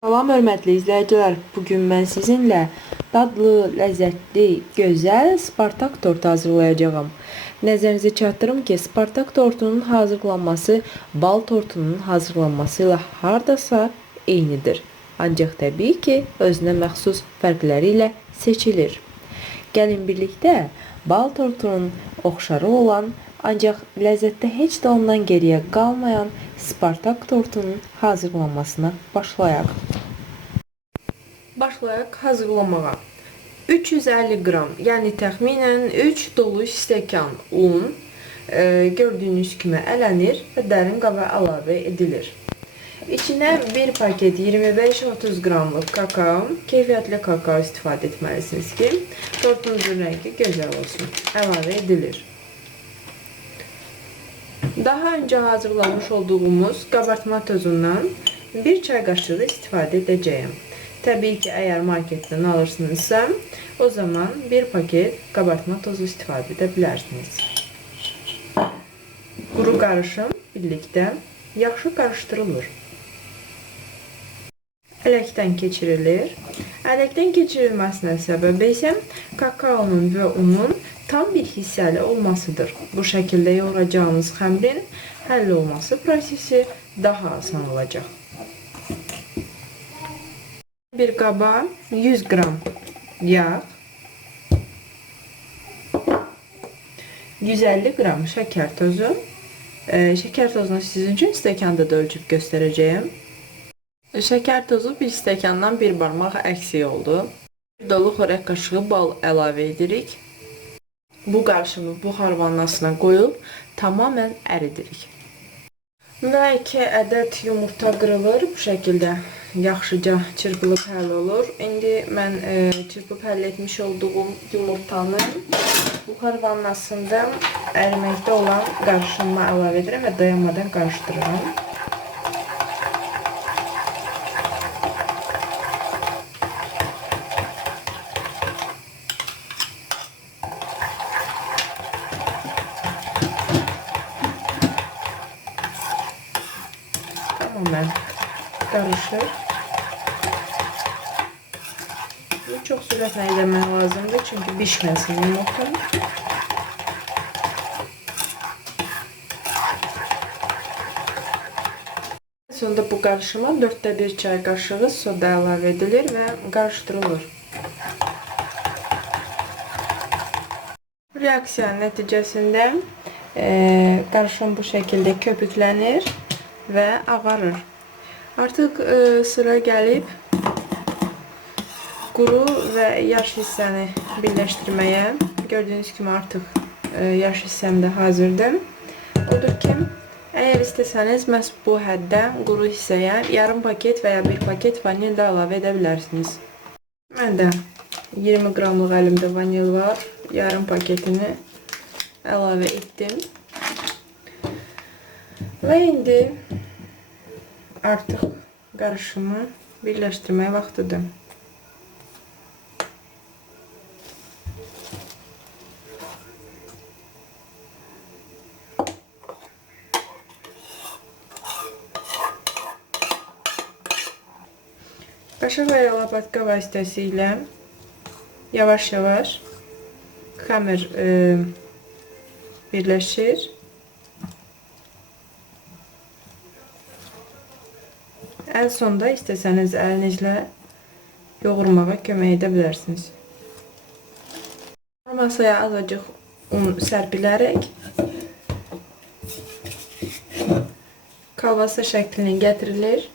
Salam hörmətli izləyicilər. Bugün mən sizinlə dadlı, ləzzətli, gözəl Spartak tortu hazırlayacağam. Nəzərinizə çatdırım ki, Spartak tortunun hazırlanması bal tortunun hazırlanması ilə hardasa eynidir. Ancaq təbii ki, özünə məxsus fərqləri ilə seçilir. Gəlin birlikdə bal tortunun oxşarı olan, ancaq ləzzətdə heç də ondan geriyə qalmayan Spartak tortunun hazırlanmasına başlayaq. Başlayaq hazırlamağa. 350 qram, yəni təxminən 3 dolu stəkan un gördüyünüz kimi ələnir və dərin qaba əlavə edilir. İçinə 1 paket 25-30 qramlıq kakao, keyfiyyətli kakao istifadə etməlisiniz ki, tortunuzun rəngi gözəl olsun. Əlavə edilir. Daha öncə hazırlamış olduğumuz qabartma tozundan 1 çay qaşığı istifadə edəcəyim. Təbii ki, əgər marketdən alırsınızsa, o zaman 1 paket qabartma tozu istifadə edə bilərsiniz. Quru qarışım birlikdə yaxşı qarışdırılır. Ələkdən keçirilir. Ələkdən keçirilməsinə səbəbi isə kakaonun və unun tam bir hissəli olmasıdır. Bu şəkildə yoğuracağınız xəmirin həll olması prosesi daha asan olacaq. Bir qaba 100 qram yağ, 150 qram şəkər tozu. Şəkər tozunu sizin üçün stəkanda da ölçüb göstərəcəyim. Şəkər tozu bir stəkandan bir barmaq əksik oldu. Bir dolu xörək qaşığı bal əlavə edirik. Bu qarışımı buxar vannasına qoyub tamamən əridirik. Və 2 ədəd yumurta qırılır. Bu şəkildə yaxşıca çırpılıb həll olur. İndi mən çırpıb həll etmiş olduğum yumurtanı buxar vannasında əriməkdə olan qarışıma əlavə edirəm və dayanmadan qarışdırıram. Tamamen qarışır. Bu çox sürətlə eləmək lazımdır, çünki bişməsin yumurta. Sonda bu qarışıma 4də 1 çay qaşığı soda əlavə edilir və qarışdırılır. Reaksiyanın nəticəsində qarışım bu şəkildə köpüklənir və ağarır. Artıq sıra gəlib quru və yaş hissəni birləşdirməyə. Gördüyünüz kimi artıq yaş hissəm də hazırdır. Odur ki, əgər istəsəniz məhz bu həddə quru hissəyə yarım paket və ya 1 paket vanil də əlavə edə bilərsiniz. Mən də 20 qramlıq əlimdə vanil var. Yarım paketini əlavə etdim. Və indi artıq qarışımı birləşdirmək vaxtıdır. Qaşıq və ya lapatka vasitəsilə yavaş-yavaş xəmir birləşir. Ən sonda istəsəniz əlinizlə yoğurmağa kömək edə bilərsiniz. Masaya azacıq un sərpilərək kalbasa şəklini gətirilir.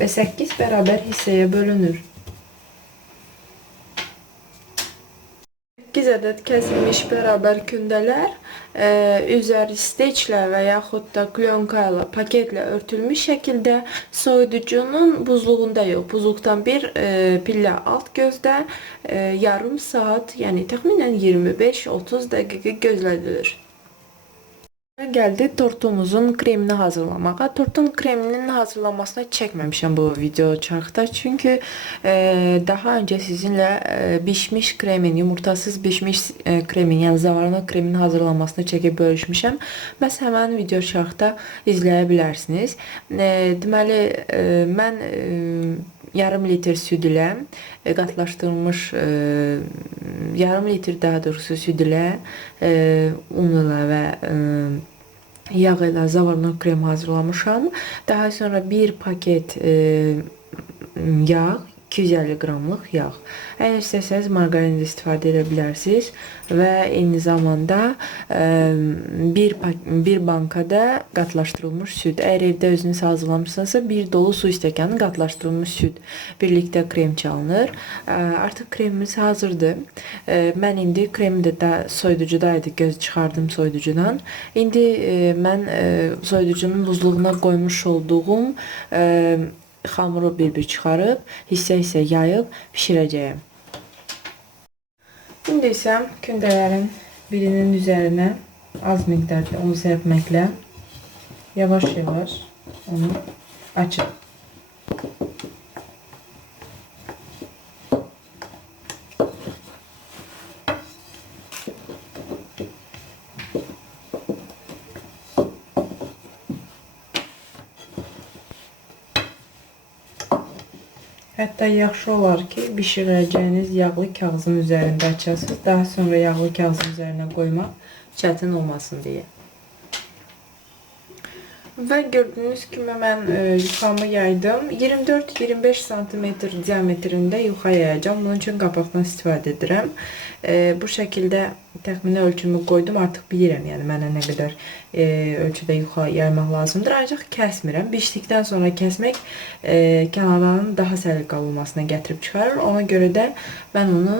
Və 8 bərabər hissəyə bölünür. 8 ədəd kəsilmiş bərabər kündələr üzəri steçlə və yaxud da plyonka ilə, paketlə örtülmüş şəkildə soyuducunun buzluğunda yox, buzluqdan bir pillə alt gözdə yarım saat, yəni təxminən 25-30 dəqiqə gözlədilir. Geldi tortumuzun kremini hazırlamağa. Tortun kreminin hazırlanmasını çekmemişim bu video çarkta. Çünkü daha önce sizinle pişmiş kremin, yumurtasız pişmiş kremin, yani zavarına kremin hazırlanmasını çekip bölüşmüşüm. Bəs hemen video çarkta izləyə bilərsiniz. Deməli, mən yarım litr süd ilə qatlaşdırılmış yarım litr daha doğrusu süd ilə un ilə və yağ ilə zavarına krem hazırlamışam. Daha sonra bir paket yağ, 250 qramlıq yağ. Əgər istəsəniz margarin də istifadə edə bilərsiniz və eyni zamanda bir bankada qatlaşdırılmış süd. Əgər evdə özünüz hazırlamışsınızsa bir dolu su stəkanı qatlaşdırılmış süd birlikdə krem çalınır. Artıq kremimiz hazırdır. Mən indi kremi də soyuducudaydı, göz çıxardım soyuducudan. İndi mən soyuducunun buzluğuna qoymuş olduğum hamuru bir çıxarıb, hissə-hissə yayıb pişirəcəyim. İndi isə kündələrin birinin üzərinə az miqdarda un sərpməklə yavaş-yavaş onu açıb. Hətta yaxşı olar ki, bişirəcəyiniz yağlı kağızın üzərində açasınız. Daha sonra yağlı kağızın üzərinə qoymaq çətin olmasın deyə. Və gördüyünüz kimi mən yuxamı yaydım. 24-25 cm diametrində yuxa yayacağım. Bunun üçün qabaqdan istifadə edirəm. Bu şəkildə təxmini ölçümü qoydum. Artıq bilirəm, yəni mənə nə qədər ölçüdə yuxa yaymaq lazımdır. Ancaq kəsmirəm. Bişdikdən sonra kəsmək kənarların daha səliqəli olmasına gətirib çıxarır. Ona görə də mən onu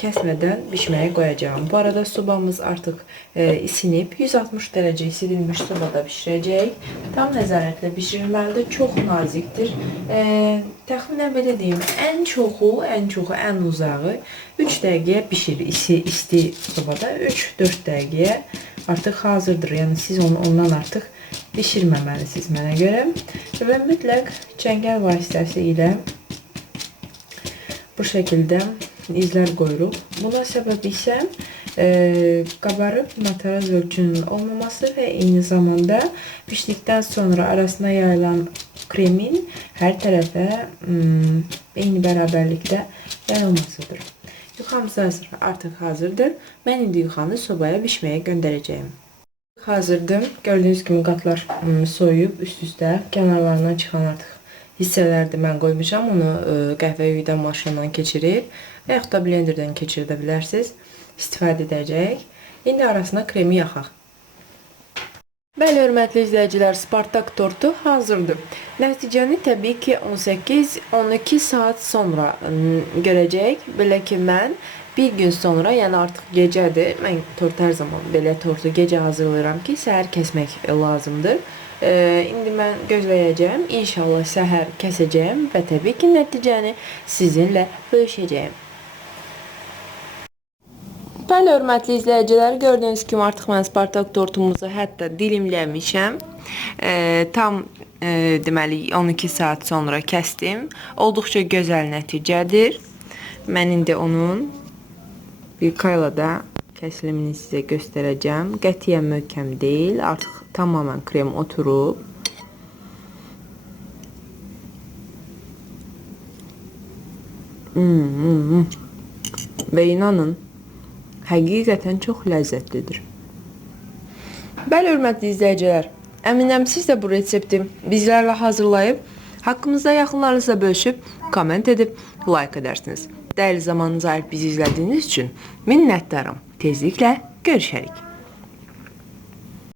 kəsmədən bişməyə qoyacağım. Bu arada sobamız artıq isinib. 160 dərəcə isidilmiş sobada bişirəcəyik. Tam nəzarətlə bişirilməlidir. Çox nazikdir. Təxminən belə deyim, ən çoxu, ən uzağı 3 dəqiqəyə bişir isti sobada. 3-4 dəqiqəyə artıq hazırdır. Yəni siz ondan artıq bişirməməlisiniz mənə görə. Və mütləq çəngəl vasitəsi ilə bu şəkildə izlər qoyuruq. Buna səbəbi isə qabarıb mataraz ölçünün olmaması və eyni zamanda pişdikdən sonra arasına yayılan kremin hər tərəfə eyni bərabərlikdə yayılmasıdır. Yuxamız artıq hazırdır. Mən indi yuxanı sobaya bişməyə göndərəcəyim. Hazırdır. Gördüyünüz kimi qatlar soyuyub üst-üstə kənarlarından çıxan artıq hissələrdir mən qoymuşam. Onu qəhvə üyüdən maşından keçirib və yaxud da blenderdən keçirdə bilərsiniz. İstifadə edəcəyik. İndi arasına kremi yaxaq. Bəli, hörmətli izləyicilər, Spartak tortu hazırdır. Nəticəni təbii ki 18-12 saat sonra görəcəyik. Belə ki mən bir gün sonra, yəni artıq gecədir. Mən tortu hər zaman belə tortu gecə hazırlayıram ki səhər kəsmək lazımdır. İndi mən gözləyəcəyim. İnşallah səhər kəsəcəyim və təbii ki nəticəni sizinlə bölüşəcəyim. Bəli, hörmətli izləyicilər, gördüyünüz kimi artıq mən Spartak tortumuzu hətta dilimləmişəm. Tam deməli 12 saat sonra kəsdim. Olduqca gözəl nəticədir. Mən indi onun bir qaylada kəsilimini sizə göstərəcəm. Qətiyyən möhkəm deyil. Artıq tamamen krem oturub. Və inanın, həqiqətən çox ləzzətlidir. Bəli, hörmətli izləyicilər, əminəm siz də bu resepti bizlərlə hazırlayıb, haqqımızda yaxınlarınızla bölüşüb, komment edib, like edərsiniz. Dəyərli zamanınızı ayırıb bizi izlədiyiniz üçün minnətdaram. Tezliklə görüşərik.